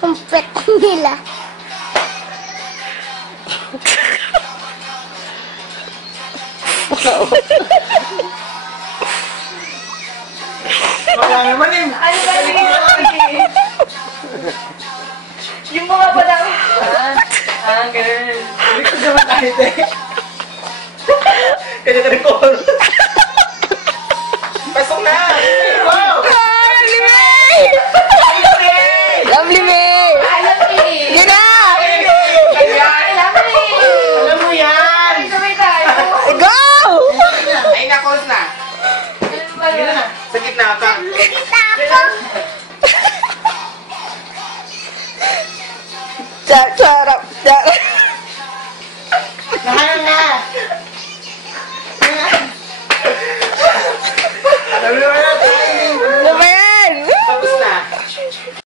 Ang pet nila. Wala naman eh. Ano ba yung yung mga palang... ganun. Hindi ko naman kahit eh. Kaya ka rin ko. Pasok na! Wow! Lovely May! Lovely May! Alam ni! Yun na! Alam ni! Alam mo yan! Sabay tayo. Go! Ay, na-close na. Sige na. Sa gitna ka. Kita ako! Sarap! Sarap! Nahanap na! Alam mo na tayo. Ano ba yan? Tapos na.